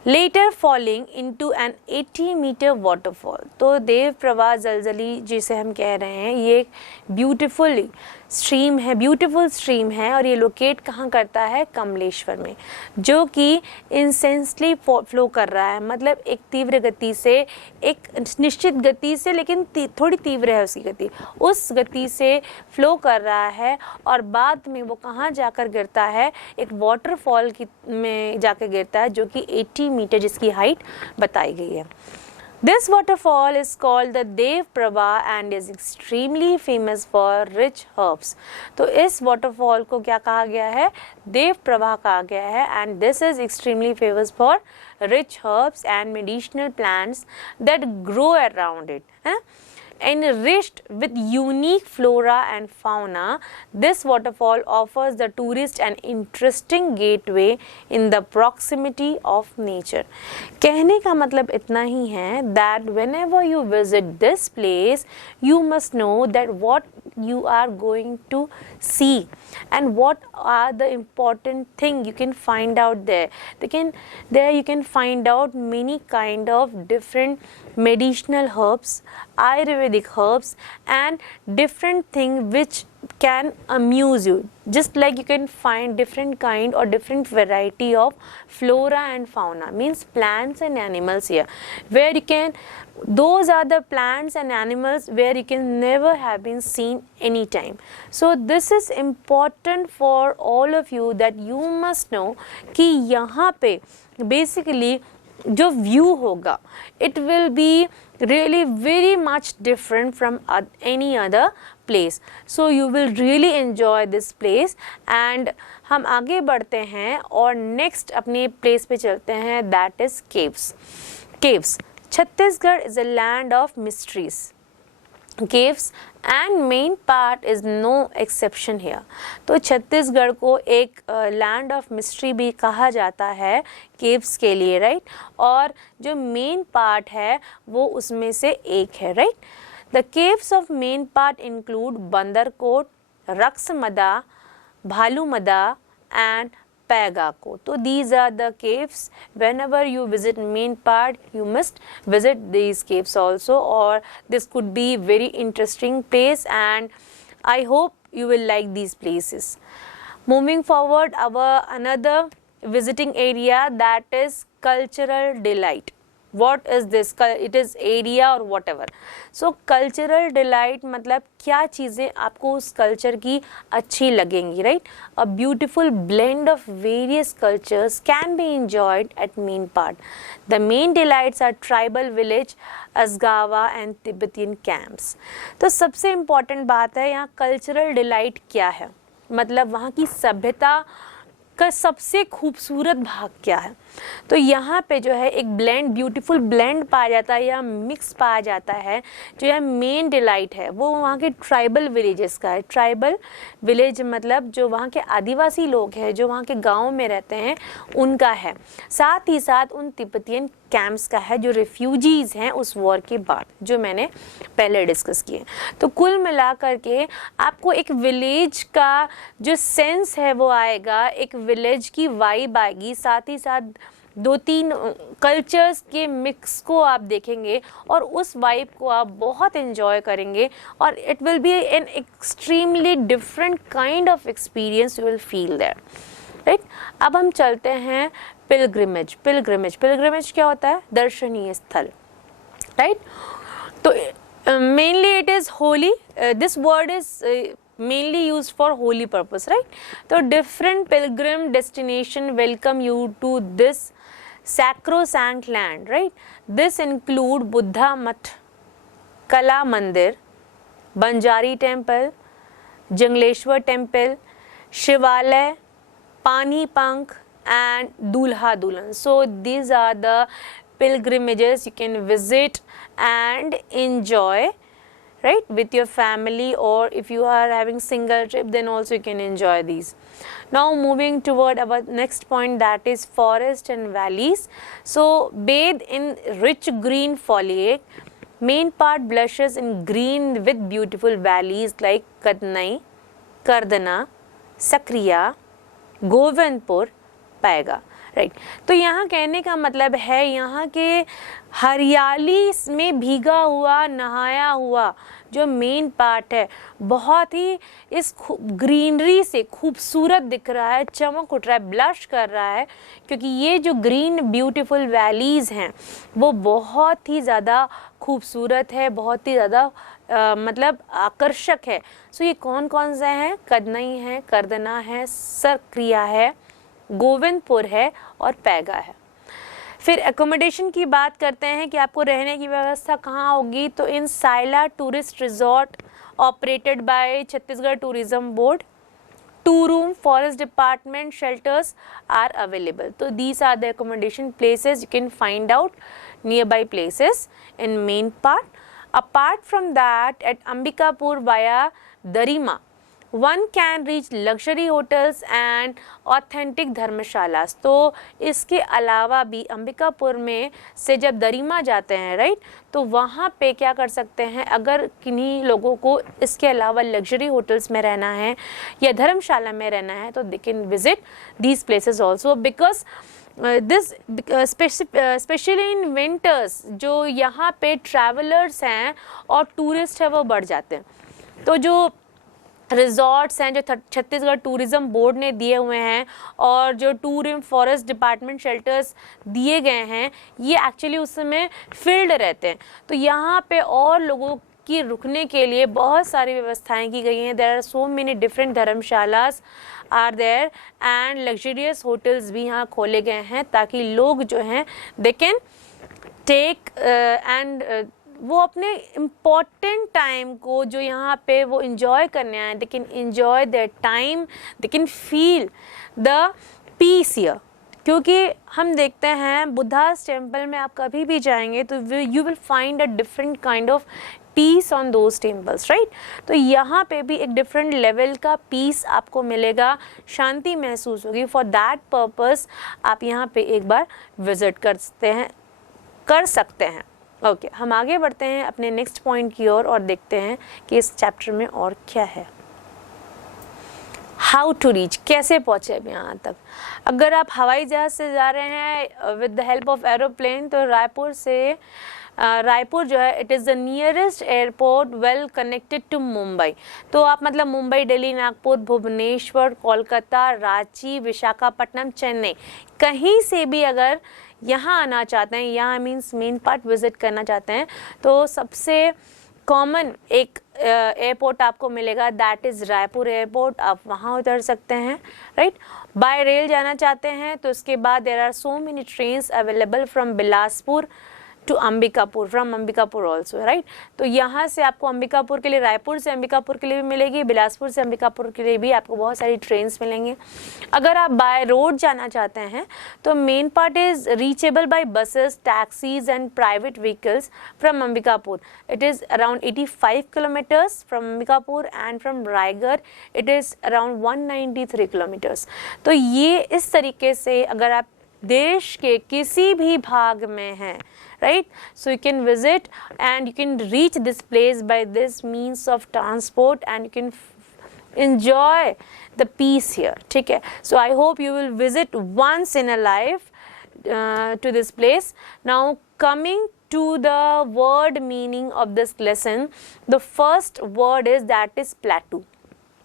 later falling into an 80-meter waterfall. तो देव प्रवाह जलजली जिसे हम कह रहे हैं ये एक ब्यूटीफुल स्ट्रीम है और ये लोकेट कहाँ करता है, कमलेश्वर में, जो कि इंसेंसली फ्लो कर रहा है, मतलब एक तीव्र गति से, एक निश्चित गति से, लेकिन थोड़ी तीव्र है उसकी गति, उस गति से फ्लो कर रहा है और बाद में वो कहाँ जाकर गिरता है, एक वाटरफॉल में जाकर गिरता है जो कि 80 मीटर जिसकी हाइट बताई गई है. This waterfall is called the Dev Prabha and is extremely famous for rich herbs. तो इस waterfall को क्या कहा गया है, देव प्रवाह कहा गया है, and this is extremely famous for rich herbs and medicinal plants that grow around it. Enriched with unique flora and fauna, this waterfall offers the tourist an interesting gateway in the proximity of nature. कहने का मतलब इतना ही है that whenever you visit this place, you must know that what you are going to see and what are the important thing you can find out there. There you can find out many kind of different medicinal herbs, Ayurvedic herbs and different thing which can amuse you. Just like you can find different kind or different variety of flora and fauna, means plants and animals here, where you can, those are the plants and animals where you can never have been seen anytime. So this is important for all of you that you must know कि यहाँ पे basically जो view होगा it will be really very much different from any other place. So you will really enjoy this place. And हम आगे बढ़ते हैं और next अपने place पे चलते हैं, that is caves. Caves. Chhattisgarh is a land of mysteries. Caves and main part is no exception here. तो छत्तीसगढ़ को एक लैंड ऑफ मिस्ट्री भी कहा जाता है केव्स के लिए, राइट? और जो मेन पार्ट है वो उसमें से एक है, right? The caves of Mainpat include Bandarkot, Raksamada, Bhalumada and पैगाको. तो these are the caves. Whenever you visit main part, you must visit these caves also, or this could be very interesting place and I hope you will like these places. Moving forward, our another visiting area, that is cultural delight. What is this? It is area or whatever. So cultural delight मतलब क्या चीज़ें आपको उस culture की अच्छी लगेंगी, right? A beautiful blend of various cultures can be enjoyed at main part. The main delights are tribal village, Asgawa and Tibetan camps. तो सबसे important बात है यहाँ cultural delight क्या है, मतलब वहाँ की सभ्यता का सबसे खूबसूरत भाग क्या है. तो यहाँ पे जो है एक ब्लेंड, ब्यूटीफुल ब्लेंड पाया जाता है या मिक्स पाया जाता है. जो यह मेन डिलाइट है वो वहाँ के ट्राइबल विलेजेस का है. ट्राइबल विलेज मतलब जो वहाँ के आदिवासी लोग हैं, जो वहाँ के गाँव में रहते हैं, उनका है. साथ ही साथ उन तिब्बतियन कैंप्स का है जो रिफ्यूजीज़ हैं उस वॉर के बाद, जो मैंने पहले डिस्कस किए. तो कुल मिला करके आपको एक विलेज का जो सेंस है वो आएगा, एक विलेज की वाइब आएगी. साथ ही साथ 2-3 कल्चर्स के मिक्स को आप देखेंगे और उस वाइब को आप बहुत एंजॉय करेंगे और it will be an extremely different kind of experience you will feel there, right? अब हम चलते हैं पिलग्रिमेज. पिलग्रिमेज क्या होता है? दर्शनीय स्थल, राइट? तो mainly it is Holi. This word is mainly used for holy purpose, right? So different pilgrim destination welcome you to this sacrosanct land, right? This include Buddha Math, Kala Mandir, Banjari Temple, Jangleshwar Temple, Shivalaya, Pani Pank and Dulha Dulan. So these are the pilgrimages you can visit and enjoy, right, with your family, or if you are having single trip then also you can enjoy these. Now moving toward our next point, that is forest and valleys. So bathe in rich green foliage. Main part blushes in green with beautiful valleys like Kadnai, Kardana, Sakriya, Govindpur, Paiga, right. तो यहाँ कहने का मतलब है यहाँ के हरियाली में भीगा हुआ, नहाया हुआ जो मेन पार्ट है बहुत ही इस ग्रीनरी से खूबसूरत दिख रहा है, चमक उठ रहा है, ब्लश कर रहा है, क्योंकि ये जो ग्रीन ब्यूटीफुल वैलीज़ हैं वो बहुत ही ज़्यादा खूबसूरत है, बहुत ही ज़्यादा मतलब आकर्षक है। सो ये कौन कौन से हैं? कदनई है, करदना है, सरक्रिया है, गोविंदपुर है और पैगा है। फिर एकोमोडेशन की बात करते हैं कि आपको रहने की व्यवस्था कहाँ होगी, तो in Saila tourist resort operated by Chhattisgarh tourism board, 2-room forest department shelters are available. So these are the accommodation places you can find out nearby places in main part. Apart from that, at Ambikapur via Darima, one can reach luxury hotels and authentic धर्मशालास। तो इसके अलावा भी अंबिकापुर में से जब दरीमा जाते हैं right, तो वहाँ पे क्या कर सकते हैं, अगर किन्हीं लोगों को इसके अलावा लग्जरी होटल्स में रहना है या धर्मशाला में रहना है तो they can visit these places also, because this specially in winters जो यहाँ पे ट्रैवलर्स हैं और टूरिस्ट है वो बढ़ जाते हैं। तो जो रिजॉर्ट्स हैं जो छत्तीसगढ़ टूरिज्म बोर्ड ने दिए हुए हैं और जो tour and forest department shelters दिए गए हैं ये एक्चुअली उस समय फिल्ड रहते हैं। तो यहाँ पे और लोगों की रुकने के लिए बहुत सारी व्यवस्थाएं की गई हैं। There are so many different dharamshalas are there and luxurious hotels भी यहाँ खोले गए हैं ताकि लोग जो हैं दे कैन टेक एंड वो अपने इम्पॉर्टेंट टाइम को जो यहाँ पे वो इन्जॉय करने आए, they can enjoy their time, they can feel the peace here. क्योंकि हम देखते हैं बुद्धास टेम्पल में आप कभी भी जाएंगे तो you will find a different kind of peace on those temples right. तो यहाँ पे भी एक डिफरेंट लेवल का पीस आपको मिलेगा, शांति महसूस होगी। फॉर दैट पर्पस आप यहाँ पे एक बार विजिट कर सकते हैं। ओके, हम आगे बढ़ते हैं अपने नेक्स्ट पॉइंट की ओर और देखते हैं कि इस चैप्टर में और क्या है। हाउ टू रीच, कैसे पहुँचे अब यहाँ तक। अगर आप हवाई जहाज़ से जा रहे हैं with the help of aeroplane तो रायपुर जो है it is the nearest airport well connected to Mumbai. तो आप मतलब मुंबई, दिल्ली, नागपुर, भुवनेश्वर, कोलकाता, रांची, विशाखापट्टनम, चेन्नई कहीं से भी अगर यहाँ आना चाहते हैं, यहाँ मीन्स मेन पार्ट विजिट करना चाहते हैं तो सबसे कॉमन एक एयरपोर्ट आपको मिलेगा, दैट इज़ रायपुर एयरपोर्ट। आप वहाँ उतर सकते हैं राइट। बाय रेल जाना चाहते हैं तो उसके बाद there are so many trains available from Bilaspur to Ambikapur, from Ambikapur also right. तो यहाँ से आपको अंबिकापुर के लिए, रायपुर से अंबिकापुर के लिए भी मिलेगी, बिलासपुर से अंबिकापुर के लिए भी आपको बहुत सारी ट्रेन्स मिलेंगे। अगर आप बाय रोड जाना चाहते हैं तो Mainpat is reachable by buses, taxis and private vehicles from Ambikapur. It is around 85 kilometres from Ambikapur and from Raigarh it is around 193 kilometres. तो ये इस तरीके से अगर आप देश के किसी भी भाग में हैं right, so you can visit and you can reach this place by this means of transport and you can enjoy the peace here, ठीक है। So I hope you will visit once in a life to this place. Now coming to the word meaning of this lesson, the first word is that is plateau.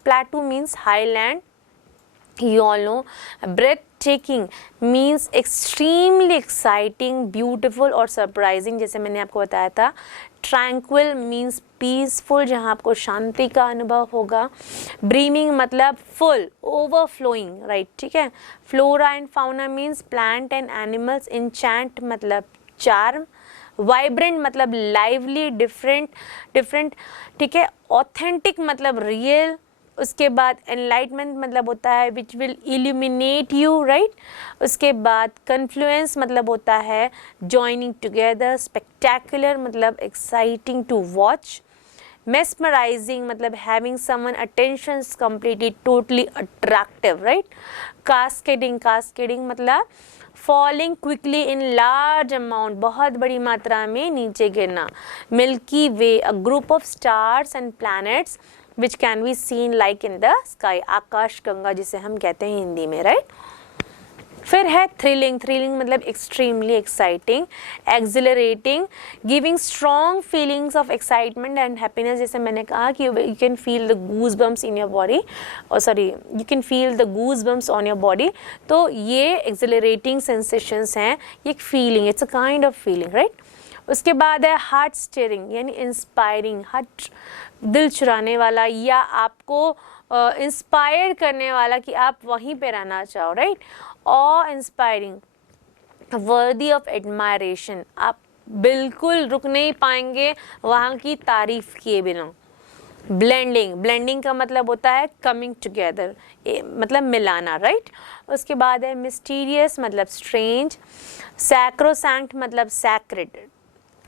Plateau means highland. You all know breathtaking means extremely exciting, beautiful और surprising, जैसे मैंने आपको बताया था। Tranquil means peaceful, जहाँ आपको शांति का अनुभव होगा। Brimming मतलब full, overflowing, right, ठीक है। Flora and fauna means plant and animals. Enchant मतलब charm. Vibrant मतलब lively, different, ठीक है। Authentic मतलब real। उसके बाद एनलाइटमेंट मतलब होता है which will illuminate you right. उसके बाद कन्फ्लुएंस मतलब होता है जॉइनिंग टुगेदर। स्पेक्टेकुलर मतलब एक्साइटिंग टू वॉच। मेस्मराइजिंग मतलब having someone attention completely totally attractive right. Cascading मतलब falling quickly in large amount, बहुत बड़ी मात्रा में नीचे गिरना। Milky way a group of stars and planets which can be seen like in the sky, आकाश गंगा जिसे हम कहते हैं हिंदी में राइट। फिर है थ्रिलिंग, थ्रिलिंग मतलब extremely exciting, accelerating, giving strong feelings of excitement and happiness. जैसे मैंने कहा कि you can feel the goose bumps in your body, और sorry you can feel the goose bumps on your body. तो ये accelerating sensations हैं, ये एक feeling, it's a kind of feeling, right. उसके बाद है हार्ट स्टीयरिंग यानी इंस्पायरिंग, हार्ट दिल चुराने वाला या आपको इंस्पायर करने वाला कि आप वहीं पे रहना चाहो, राइट। और इंस्पायरिंग, वर्दी ऑफ एडमायरेशन, आप बिल्कुल रुक नहीं पाएंगे वहाँ की तारीफ किए बिना। ब्लेंडिंग, ब्लेंडिंग का मतलब होता है कमिंग टुगेदर, मतलब मिलाना, राइट। उसके बाद है मिस्टीरियस मतलब स्ट्रेंज, सैक्रोसैंक्ट मतलब सैक्रेड,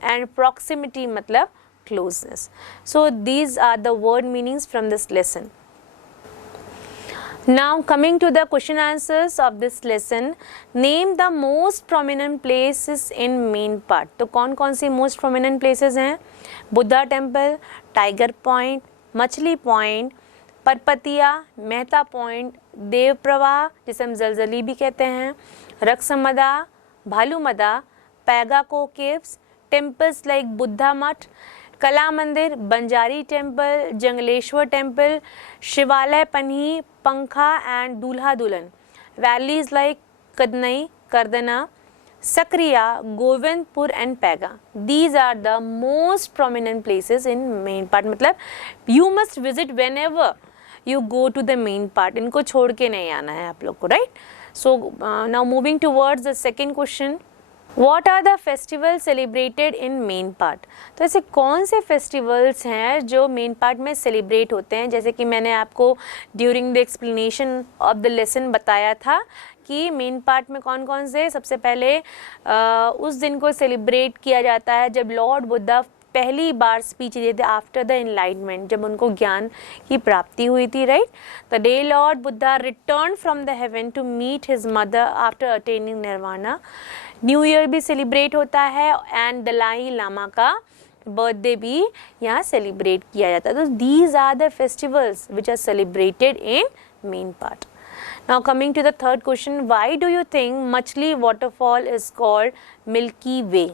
एंड प्रॉक्सिमिटी मतलब closeness. So these are the word meanings from this lesson. Now coming to the question answers of this lesson, name the most prominent places in main part. तो कौन कौन सी most prominent places हैं? Buddha temple, tiger point, Machhli point, परपतिया, Mehta point, देव प्रवाह जिसे हम जलजली भी कहते हैं, रक्समदा, भालूमदा, पैगाको केव्स, टेम्पल्स लाइक बुद्धा मठ, कला मंदिर, बंजारी टेम्पल, जंगलेश्वर टेम्पल, शिवालय पन्ही, पंखा एंड दूल्हा दुल्हन, valleys like Kadnai, Kardana, Sakriya, Govindpur and Paiga. These are the most prominent places in Mainpat, मतलब you must visit whenever you go to the Mainpat, इनको छोड़ के नहीं आना है आप लोग को, right. So now moving towards the second question, What are the festivals celebrated in main part? तो ऐसे कौन से फेस्टिवल्स हैं जो मेन पार्ट में सेलिब्रेट होते हैं? जैसे कि मैंने आपको during the explanation of the lesson बताया था कि मेन पार्ट में कौन कौन से, सबसे पहले उस दिन को सेलिब्रेट किया जाता है जब लॉर्ड बुद्धा पहली बार स्पीच दिए थे आफ्टर द एनलाइटमेंट, जब उनको ज्ञान की प्राप्ति हुई थी, right. The day lord Buddha return from the heaven to meet his mother after attaining nirvana. New year भी सेलिब्रेट होता है एंड दलाई लामा का बर्थडे भी यहाँ सेलिब्रेट किया जाता है। तो these are the festivals which are celebrated in Mainpat. Now coming to the third question, why do you think Machli waterfall is called Milky Way?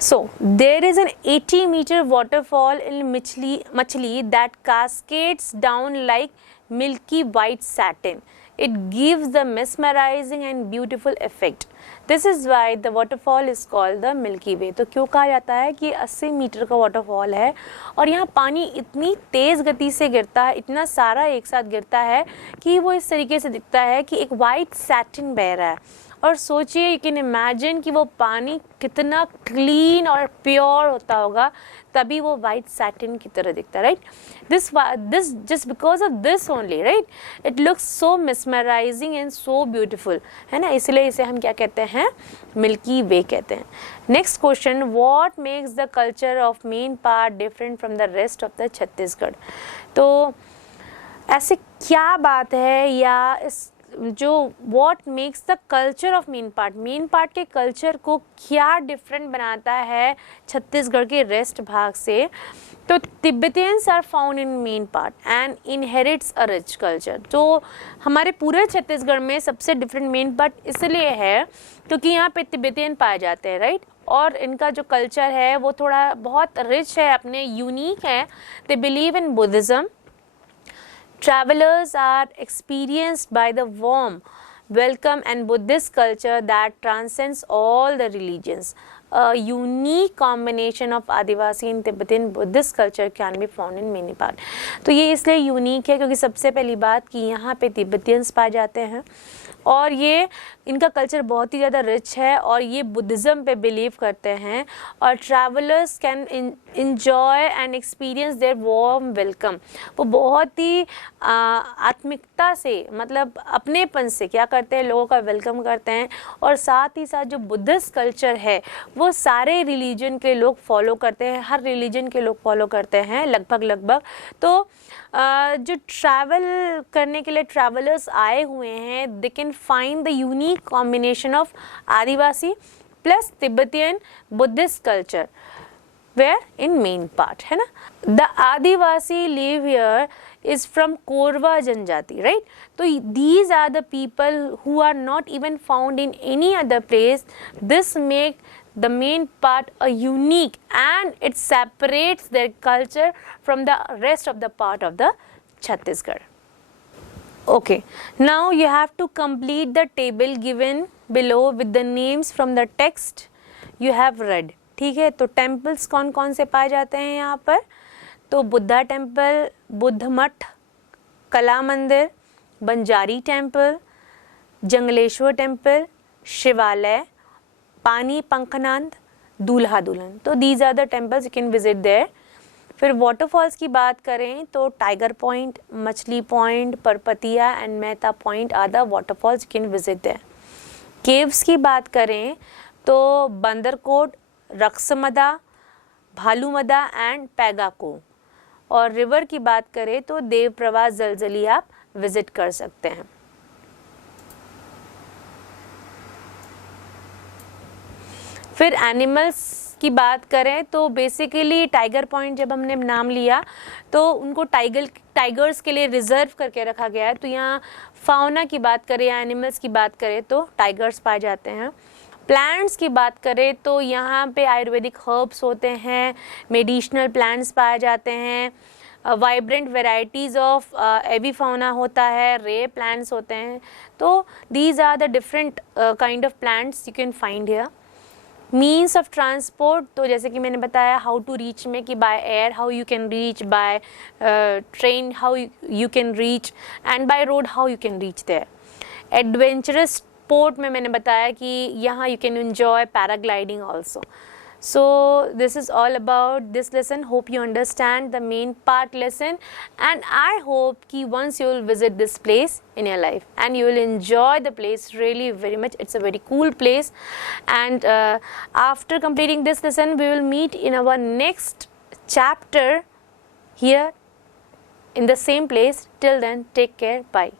So there is an 80-meter waterfall in Machli that cascades down like milky white satin. It gives the mesmerizing and beautiful effect. This is why the waterfall is called the Milky Way. तो क्यों कहा जाता है कि 80 metre का waterfall है और यहाँ पानी इतनी तेज़ गति से गिरता है, इतना सारा एक साथ गिरता है कि वो इस तरीके से दिखता है कि एक वाइट सैटिन बह रहा है। और सोचिए, यू कैन इमेजिन कि वो पानी कितना क्लीन और प्योर होता होगा, तभी वो वाइट सैटिन की तरह दिखता है, right. This just because of this only, right, it looks so mesmerising and so beautiful, है ना, इसलिए इसे हम क्या कहते हैं, मिल्की वे कहते हैं। Next question, what makes the culture of main part different from the rest of the Chhattisgarh? तो ऐसे क्या बात है, या इस जो what makes the culture of main part के कल्चर को क्या डिफरेंट बनाता है छत्तीसगढ़ के रेस्ट भाग से? तो Tibetans are found in Mainpat and inherits a rich culture. तो हमारे पूरे छत्तीसगढ़ में सबसे डिफरेंट मेन पार्ट इसलिए है क्योंकि यहाँ पे तिब्बतियन पाए जाते हैं, राइट, और इनका जो कल्चर है वो थोड़ा बहुत रिच है, अपने यूनिक है। They believe in Buddhism. Travelers are experienced by the warm welcome and Buddhist culture that transcends all the religions. A unique combination of Adivasi and Tibetan Buddhist culture can be found in many parts. तो ये इसलिए unique है क्योंकि सबसे पहली बात कि यहाँ पे तिब्बतियंस पाए जाते हैं और ये इनका कल्चर बहुत ही ज़्यादा रिच है और ये बुद्धिज़्म पे बिलीव करते हैं और travellers can enjoy and experience their warm welcome. वो बहुत ही आत्मिकता से, मतलब अपनेपन से क्या करते हैं, लोगों का वेलकम करते हैं। और साथ ही साथ जो बुद्धिस्ट कल्चर है वो सारे रिलीजन के लोग फॉलो करते हैं, हर रिलीजन के लोग फॉलो करते हैं लगभग। तो जो ट्रैवल करने के लिए ट्रैवलर्स आए हुए हैं, they can find the unique combination of Adivasi plus Tibetan Buddhist culture where in main part, है ना। The Adivasi live here is from Korwa Janjati, right? So these are the people who are not even found in any other place. This make the main part a unique, and it separates their culture from the rest of the part of the Chhattisgarh. Okay, now you have to complete the table given below with the names from the text you have read. ठीक है, तो temples कौन कौन से पाए जाते हैं यहाँ पर? तो बुद्धा टेम्पल, बुद्ध मठ, कला मंदिर, बंजारी टेम्पल, जंगलेश्वर टेम्पल, शिवालय, पानी पंखनांद, दूल्हा दुल्हन. तो these are the temples you can visit there. फिर वाटरफॉल्स की बात करें तो tiger point, Machhli point, Parpatia and Mehta point are the waterfalls you can visit there. Caves की बात करें तो बंदरकोट, रक्समदा, भालूमदा एंड पैगाको. और रिवर की बात करें तो देव प्रवाह जलजली आप विजिट कर सकते हैं. फिर एनिमल्स की बात करें तो बेसिकली टाइगर पॉइंट जब हमने नाम लिया तो उनको टाइगर्स के लिए रिजर्व करके रखा गया है. तो यहाँ फाउना की बात करें या एनिमल्स की बात करें तो टाइगर्स पाए जाते हैं. प्लांट्स की बात करें तो यहाँ पे आयुर्वेदिक हर्ब्स होते हैं, मेडिसिनल प्लांट्स पाए जाते हैं, vibrant varieties of avifauna होता है, रेयर प्लांट्स होते हैं. तो these are the different kind of plants you can find here. Means of transport तो जैसे कि मैंने बताया हाउ टू रीच में कि by air how you can reach, by train how you can reach, and by road how you can reach there. Adventurous sport में मैंने बताया कि यहाँ you can enjoy paragliding also. So this is all about this lesson. Hope you understand the main part lesson, and I hope कि once you will visit this place in your life and you will enjoy the place really very much. It's a very cool place, and after completing this lesson we will meet in our next chapter here in the same place. Till then, take care. Bye.